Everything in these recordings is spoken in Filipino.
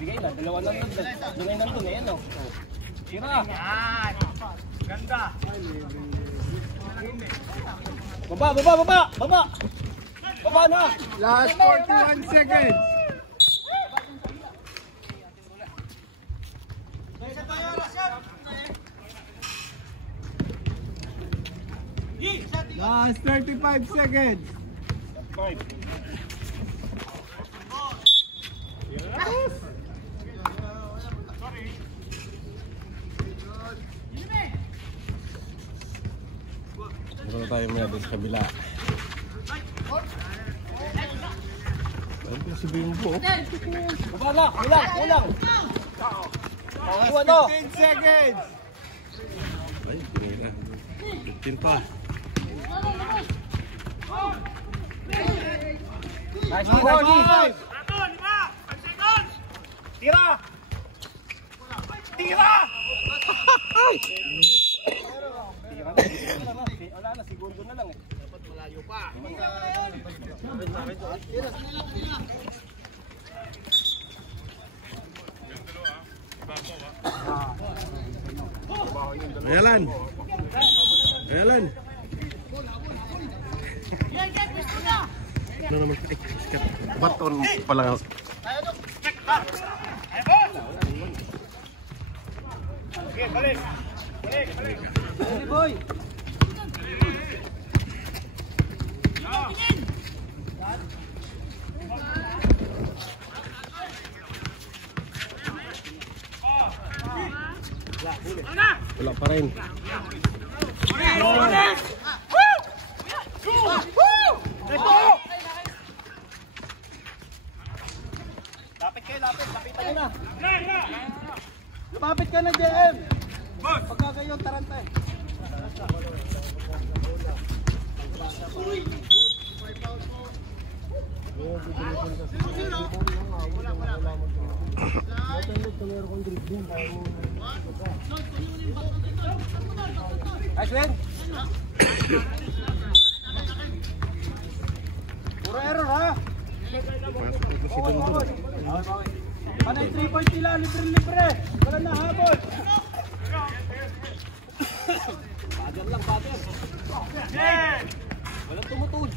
Bigay na, dalawa lang nun. Dungay lang dun, ayan o. Tira! Ganda! Baba, baba, baba! Baba! Baba na! Last 41 seconds! Last 35 seconds! 5. Meron tayo muna doon sa kabila. Ayun po si Bimbo. Bumala! Kulang! Kulang! 15 seconds! Ay, pinira. 15 pa. Nice one! Tira! Tira! Wala na, segundo na lang eh. Dapat malayo pa. Ayalan! Ayalan! Ano naman? Baton pala. Okay, balik! Balik! Balik! Boy! Wala pa rin. Lapit kayo, lapit. Lapitan nyo na. Lumapit ka na, JM. Pagka kayo, taranta eh. Nice win. Puro error ha. Panay 3 points sila, libre-libre. Wala na habol. Bader lang, bader. Walang tumutun.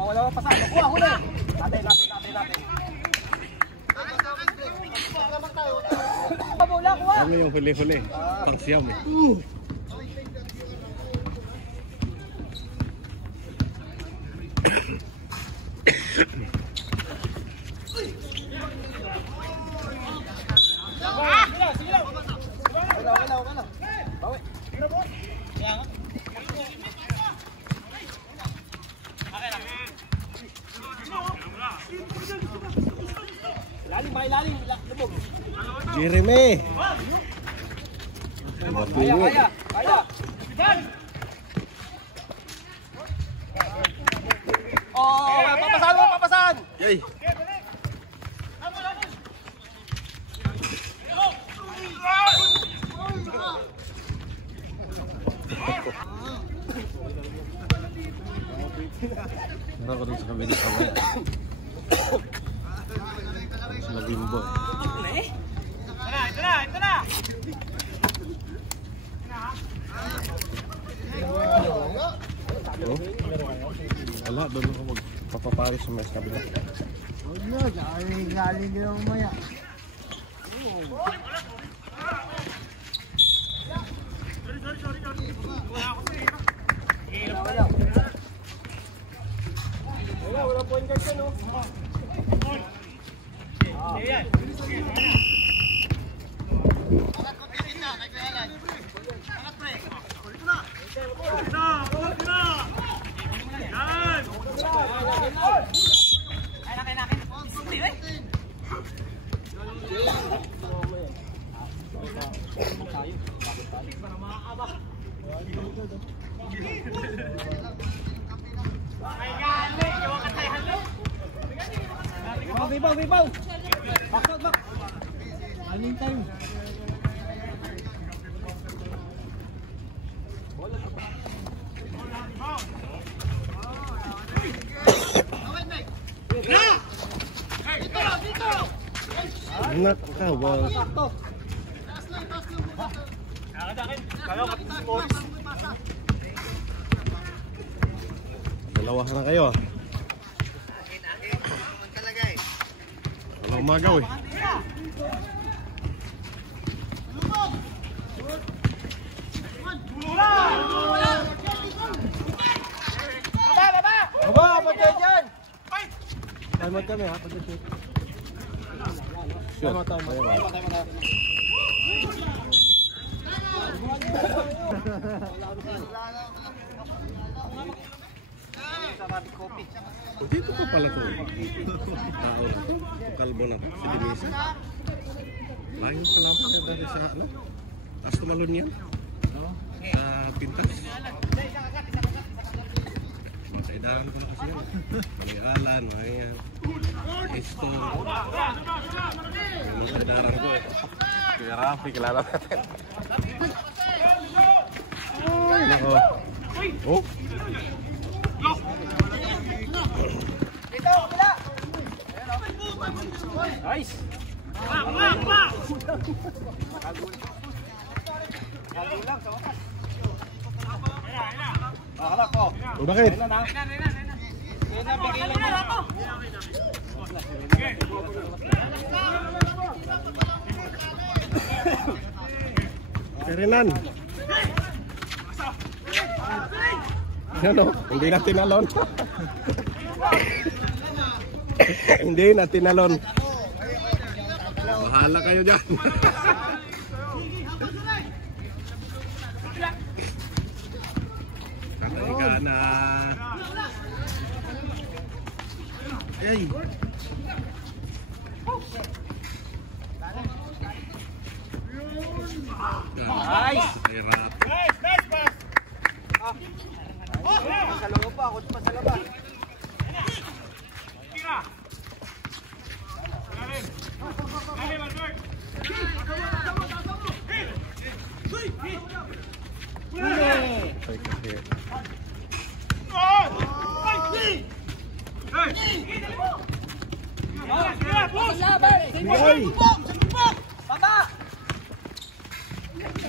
Wala pa pasado. Kuha, huli. Natin. Ano yung huli-huli? Pang siyam eh. Lalim, lumog. Jeremy. Kaya. Oh, papasan. Yay. Ako rin sa kabila kamay. Magimbo. Ito na. Wala, doon ako magpapaparis sa mes kabila. Huwag na, galing din ako maya. Wala point guard ka, no? Bibaw! Back! Aling time? Nakawal. Dalawa na kayo ah. Wala umagaw eh. Baba, pagkain dyan! Timeout kami ha, pag-shoot. Tama. Dito pa pala to. Tao. Kalbo na si Denise. Layo pala pa dari sa ano? Taas tumalon yan. Sa pintas. Masaidahan ko na kasi yan. Pag-ialan, mayan. Esto. Masaidahan ko eh. Kaya Rafi, kilala natin. Ay, nako. Oh. Nice! Oh, bakit? Kerinan. Ano? Hindi na tinalon. Hindi na tinalon. Bahala kayo dyan. Kakaliga na. Ay. Nice! Hirap. Sa loob pa, ako pa sa labas.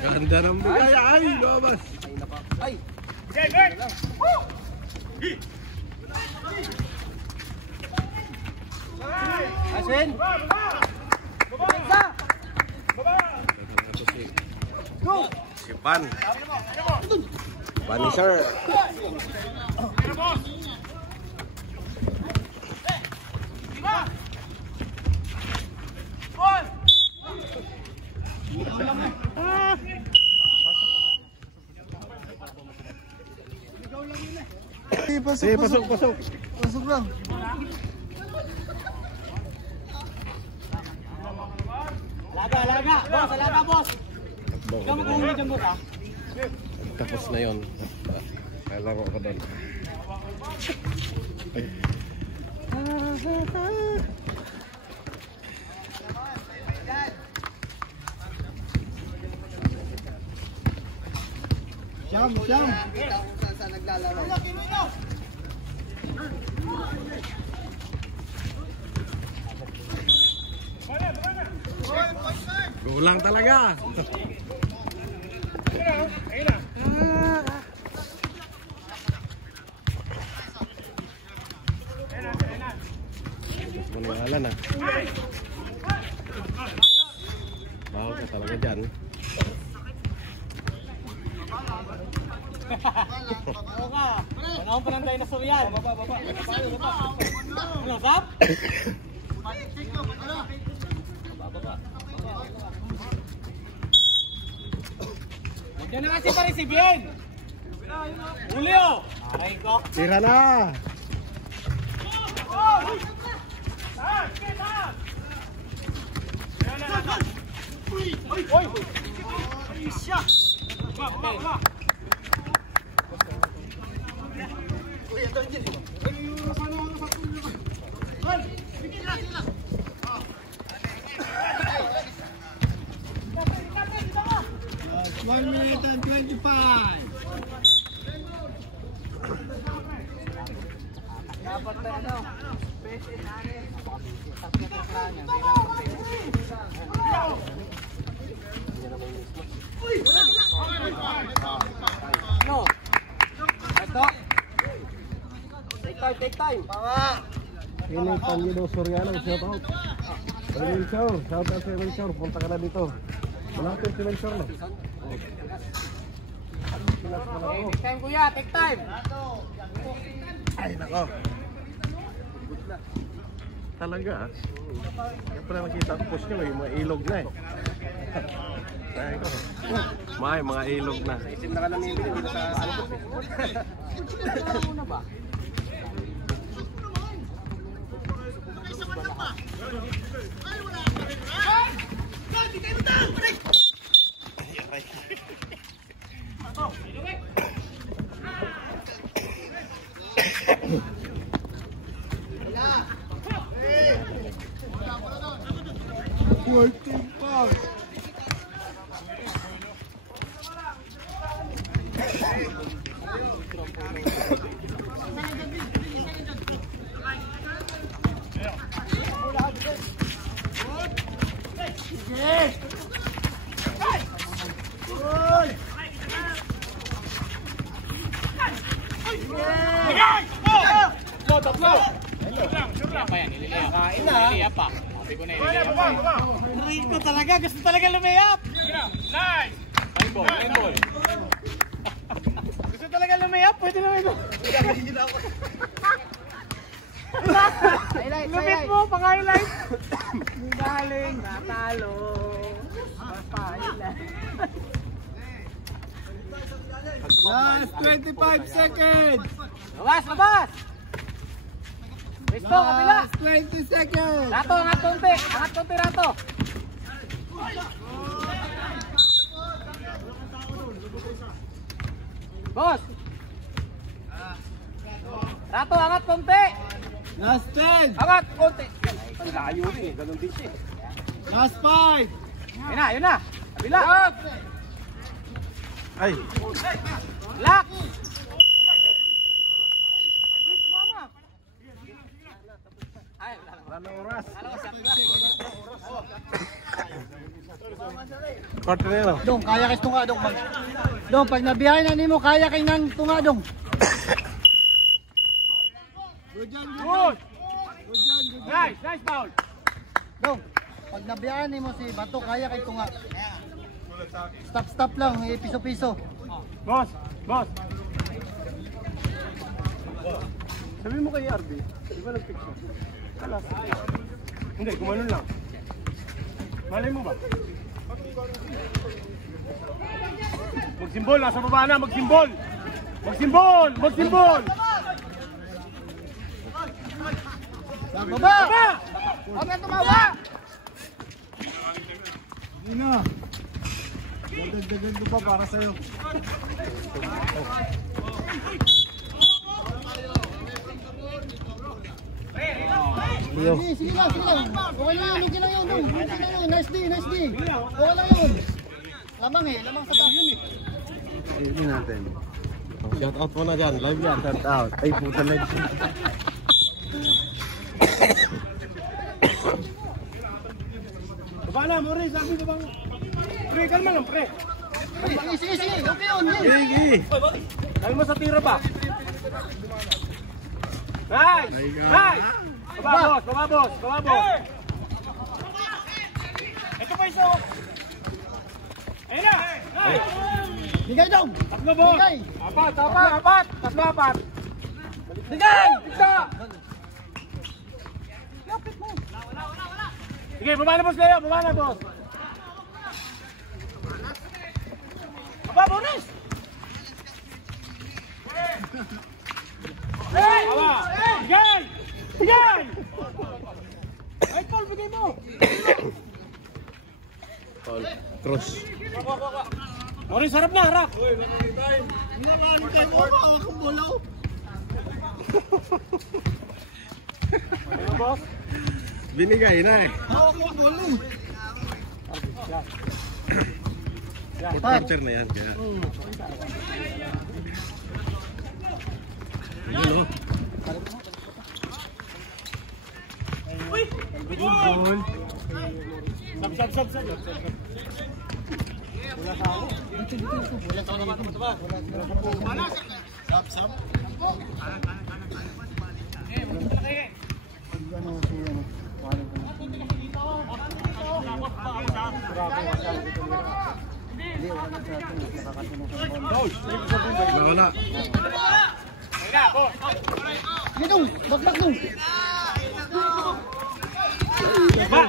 Ganda ng bigay. Ay, lumabas. Ay! Aswin! Go! Si Pan. Pan sir. Pasok, pasok. Pasok. Pasok lang. Alaga! Boss! Alaga, boss! Kamu kung hindi dyan mo ka? Tapos na yun. Laro ko doon. Siyam. Gulang talaga. mo na yung Alan, ha? Bawal ka talaga dyan. Oo ka. Panahon pa ng dinosaur yan. Baba. Ano, Zap? Diyan na kasi pa rin si Bien. Julio. Aray ko. Tira na! Last 1 minute and 25. Dapat na ano. No. Ito. Take time. Pawa. Ini Pangido Soriano, shout out. Wilshire, shout out sa Wilshire. Punta ka na dito. Malapit si Wilshire na. Take time kuya, take time. Ay, nako. Talaga, ah. Kaya pala nakita ko post nyo, yung mga ilog na eh. Ay, ko. May mga ilog na. Isim na ka namimili dito sa alubos eh. Ano ba? Working part. Rico talaga, gusto talaga lumayap. Nice! Line ball. Gusto talaga lumayap, pwede naman ito. Lupit mo, pang-highlight. Galing, natalo. Last 25 seconds. Labas! Risto, kabila. Last 20 seconds. Rato, angat konti, Rato. Boss. Rato, angat konti. Last 10. Angat konti. Ang layo rin eh, ganun din siya. Last 5. Yun na. Kabila. Ay! Lock. Oras. Korte na yun. Dong, kaya kay tunga dong. Dong, pag nabiyahin na nimo kaya kay nang tunga dong. Good. Nice foul. Dong, pag nabiyahin nimo si Bato kaya kay tunga. Stop lang, piso-piso. Boss. Sabi mo kay RB, di ba nag-pick siya? Kalas. Hindi, gumanon lang. Malay mo ba? Magsimbol, nasa baba na, magsimbol! Baba! Huwag na tumawa! Hindi na. Dadagdagan ko pa para sa'yo. Sige lang. Okay lang yun dong. Nice D. Okay lang yun. Lamang sa taas yun eh. Hindi natin. Shout out mo na dyan, live yan, shout out. Ay, puta live. Baba na, Maurice, sabi ko bang... Pre, kalma lang, pre. Sige. Okay yun. Sige. Kalma sa tira ba? Nice! Nice! Baba, boss! Baba, boss! Baba, boss! Ito pa isa! Ayun na! Nice! Bigay daw! Tatlo, boss! Bigay! Apat! Tatlo, apat! Bigay! Isa! Lapit mo! Sige, baba na, boss kayo! Baba na, boss! Baba, Boris! Hey! Bigay! Bigay! Ay, Paul, bigay mo! Paul, cross. Boris, harap na, harap! Ano, boss? Binigay na eh. Picture na yan kaya. Ayun o. Sab. Wala. Ito! Bakbak nung! Ba!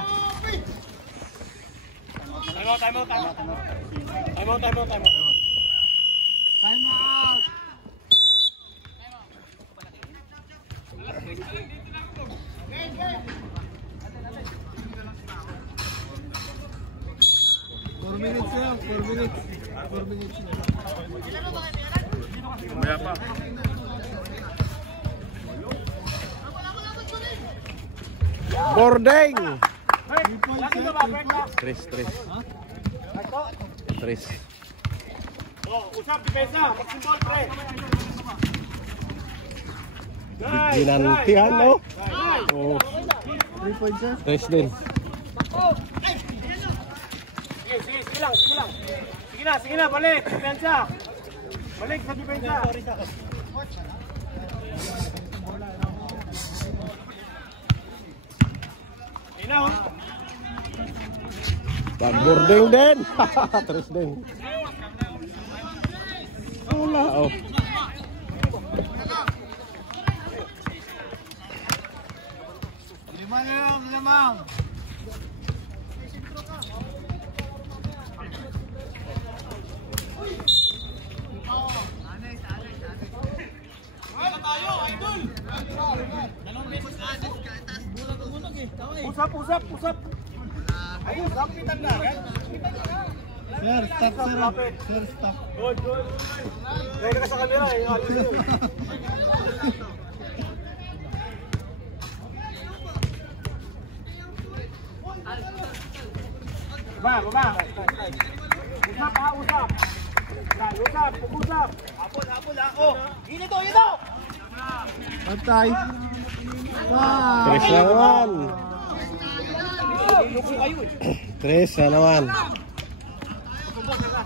Time out. Time out! Four minutes lang, 4 minutes. 4 minutes lang. Mamaya pa. Boarding! Tres. Usap, depensa. Magsimbol, pre. Ginantihan, no? Oh. 3 points sir. Tres din. Sige lang. Sige na, balik. Depensa. Balik sa depensa. Ina, oh. Boarding din. Tres din. Wala, oh. Limang. Usap. Ayun, lapitan na. Sir, stop sir. Sir, stop. Good. Kaya ka sa kamera, eh. Baba. Usap. Usap. Hapon, oh. Ito. Patay. Tres na naman. Tres na naman.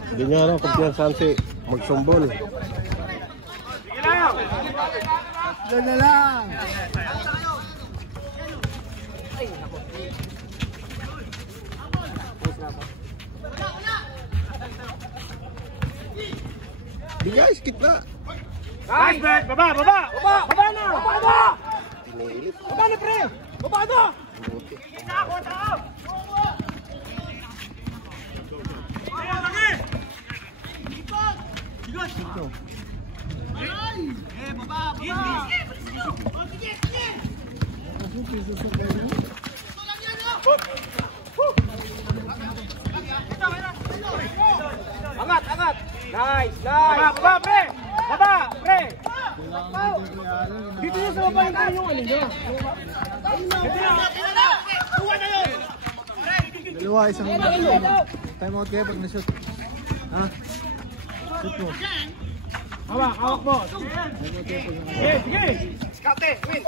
Hindi nyo kumpiyansahan si magsumbol. Sige lang. Yan na lang. Bigay, skip na. Nice, bet. Baba na. Pinilit. Baba na, pre. Baba na. Buti. Angat. Nice. Baba, pre. Dito nyo sa baba yung ano nyo. Dalawa, isang time out kayo pag na-shoot. Ha? Shoot mo. Hawak mo. Time out kayo pag na-shoot. Sige. Scoute, win.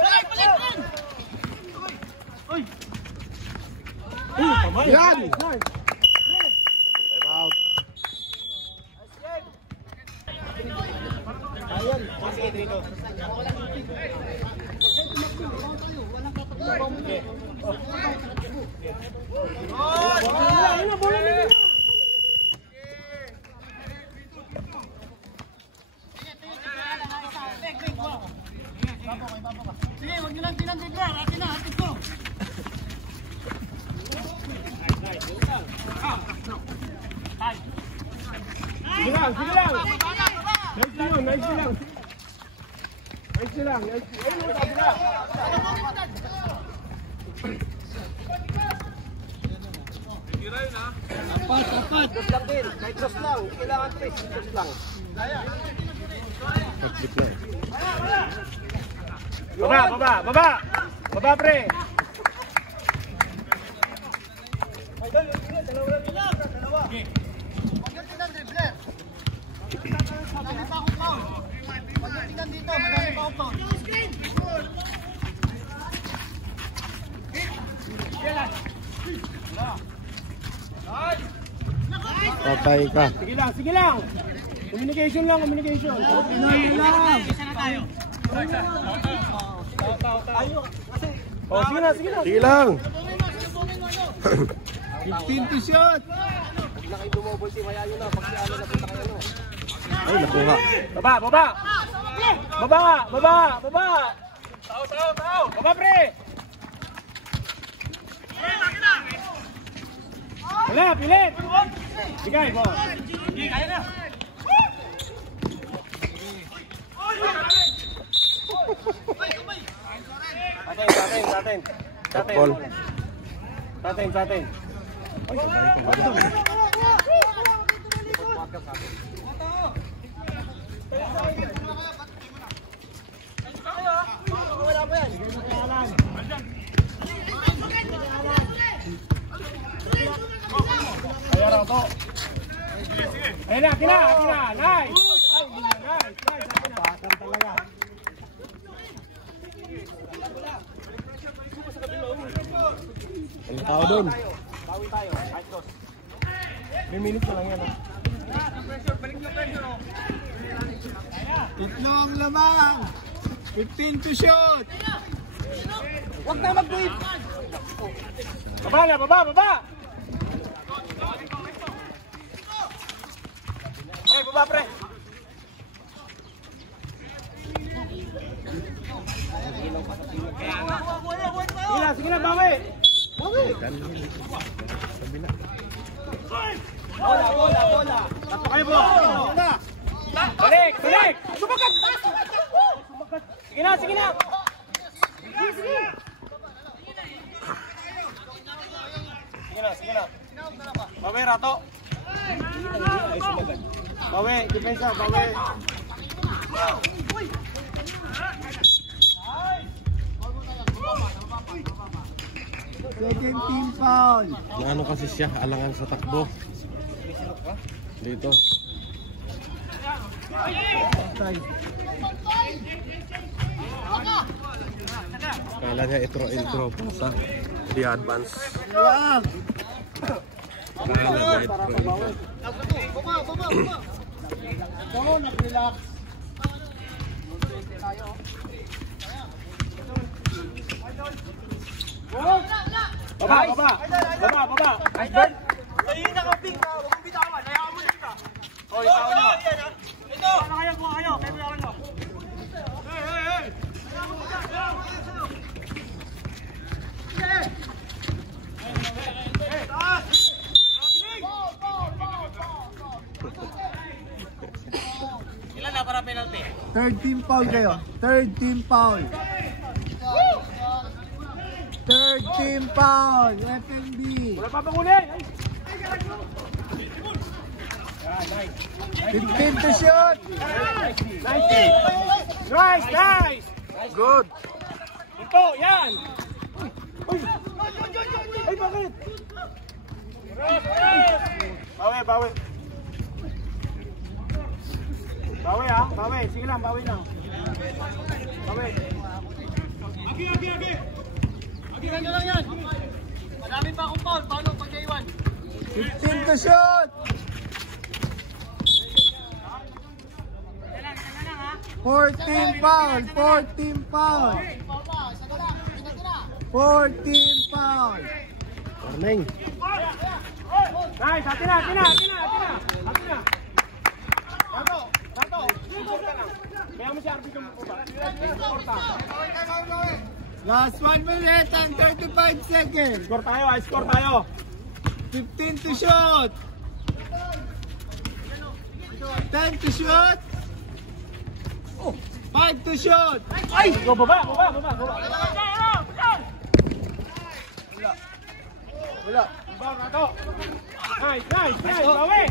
Uy. Yan! Nice. Time out. Ayun. Sige dito. Sige, huwag nyo lang tinandibler. Akin na, atin ko. Sige lang, sige lang. Nice lang, nice lang. Nice lang, nice lang. Ayun, sabi na. Apat. Dos lang din, kahit dos lang. Kailangan 3, dos lang. Baba pre. Huwag nyo tinandibler. Madami pa akong foul. Huwag nyo tingnan dito, madami pa akong foul. Patay ka. Sige lang. Communication lang, communication. Sige lang. Oh, sige na. Sige lang. 15 to shot. Huwag na kayo dumobol team, hayaan nyo na. Pag siya na punta kayo. Ay, nakuha. Baba. Tao. Baba pre. Wala, pilit. Bigay mo. Kaya na. Sa atin. Ayan to. Ayan na, kina. Nice. Pasang talaga. Ang tao doon. Bawi tayo. May minutes na lang yan. Itlong lamang. 15 to shoot. Huwag na mag-wait. Baba. Pre, baba pre. Sige na, bawi. Bola. Tapos kayo po. Balik. Sumagat. Sige na. Sige na. Bawi, Rato. Bawi, depensa, bawi. Second team foul. Naano kasi siya, alangan sa takbo. Dito. Kala niya intro pa sa the advance. Lang. Kala niya intro. Baba. Ako, nag-relax. Baba. Iceberg. Ayun na ka, Pink. Huwag mong bitawan. Hayaan mo na ka. Oh, ikaw na. Ito. Ano kayo? Kuha kayo. Kaya bitawan nyo. Hey. Ilan na para penalty? Third team foul kayo. Third team foul. FNB. Wala pa bang uli? 15 to shoot. Nice. Good. Ito, yan. Ay, bakit? Bawi. Bawi. Sige lang, bawi lang. Bawi. Agihan nyo lang yan. Madami pa akong foul. Paano pag naiwan? 15 to shoot. 14 foul. 14 foul. Warning. Nice, atin na. Rato. Kaya mo si Arby kumukuha. Last 1 minute and 35 seconds. Score tayo. 15 to shoot. 10 to shoot. 5 to shoot. Ay! Go, baba. Wala. Baba, Rato. Nice. Bawi.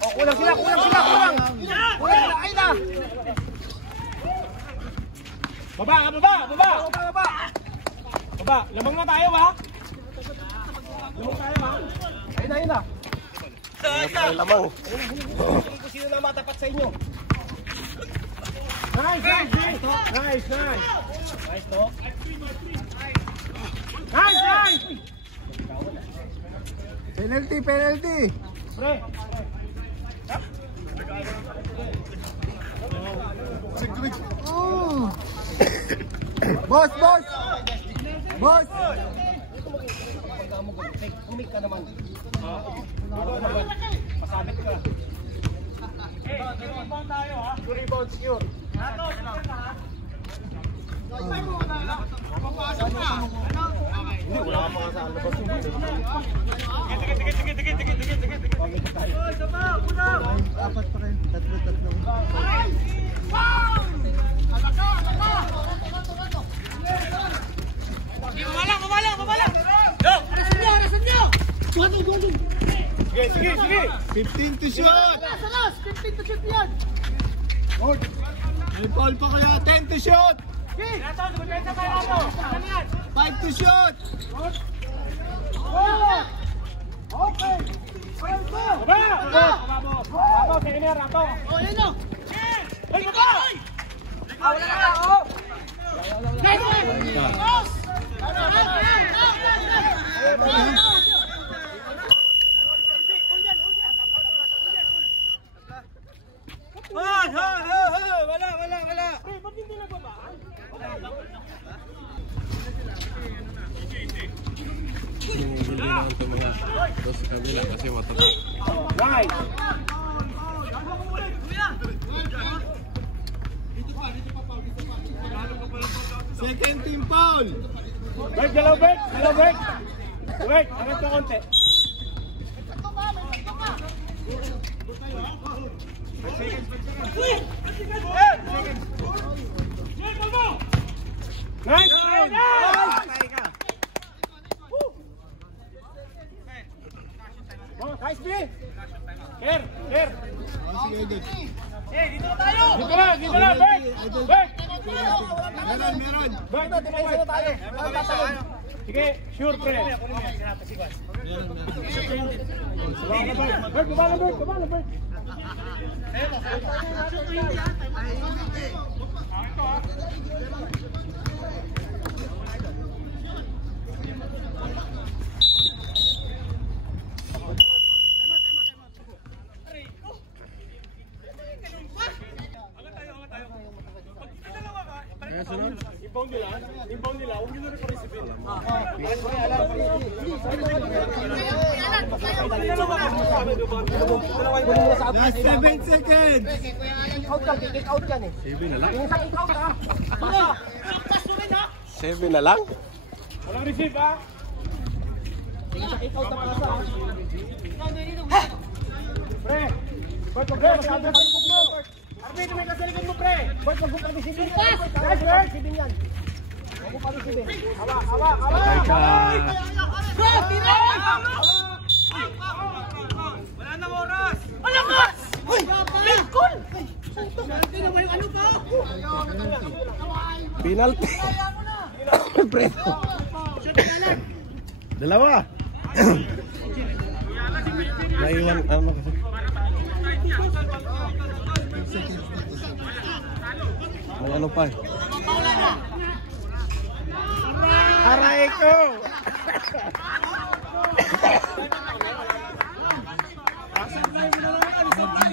Oh, kulang sila. Ay na. Baba. Lamang na tayo, ha? Ayun na. Lamang. Kung sino na matapat sa inyo. Nice. Nice to. Nice. Penalty. Pre. Oh. Boss. Kumik ka naman. Pasabit ka. Rebound tayo, ha? 2 rebounds yun. Wala ka mga saan labas yun. Apat pa rin. Tatlo. Kumala! Arasan nyo! Sige. 15 to shoot. 15 to shoot yan! May ball pa kaya. 10 to shoot. 5 to shoot. Baba, sige niya, Rato. Yan o! Ay, baba! Wala na ako! Nice! Wala! Ba't hindi nagbabaan? Hindi naman ito mga dos sa kabila kasi matatak. Right. Second team foul. Break, dalaw break. Wait, angat ka konti. Nice! Oh, nice B! Care! Dito na tayo! Dito na, break! Meron. Break na, tumayo na tayo. Sige, sure, pre. Kabala, break. Kaya sunod. Inbound nila, huwag nyo na rin parisipin. Last 7 seconds. Kick out yan eh. 7 na lang. Yung isang kick out ha. Basta! Pass mo rin ha. 7 na lang? Walang receive, ha? Kick out na pasa ha. Pre! Bert, masabi sa likod mo! Arvin, may ka sa likod mo, pre! Bert, huwag mo pag-isipin yan! Guys, Bert! Isipin yan! Huwag mo pag-isipin! Awa! Patay ka! Bro! Tira! Wala nang oras! Malakas! Uy! Pilkol! Penalty na ba yung ano pa? Penalty! Preto! Dalawa! Naiwan, ano kasi? May ano pa eh. Aray ko!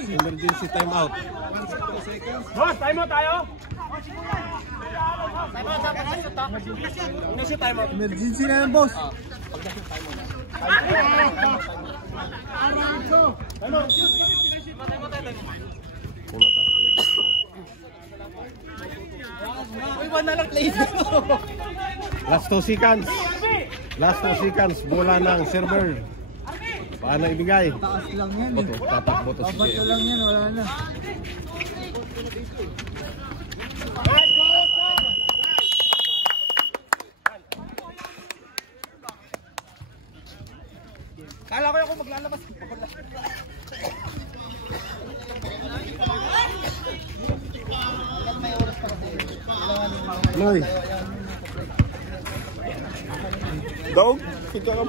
Emergency time out. Boss, time mo tayo! Emergency na yan, boss. Last 2 seconds. Last 2 seconds. Bola ng server. Paano ibigay? Taas lang yan eh. Tatakbo to si Bato JM. lang yan, wala na. Kala ko yung kung maglalabas. Noy. Dog, kita ka.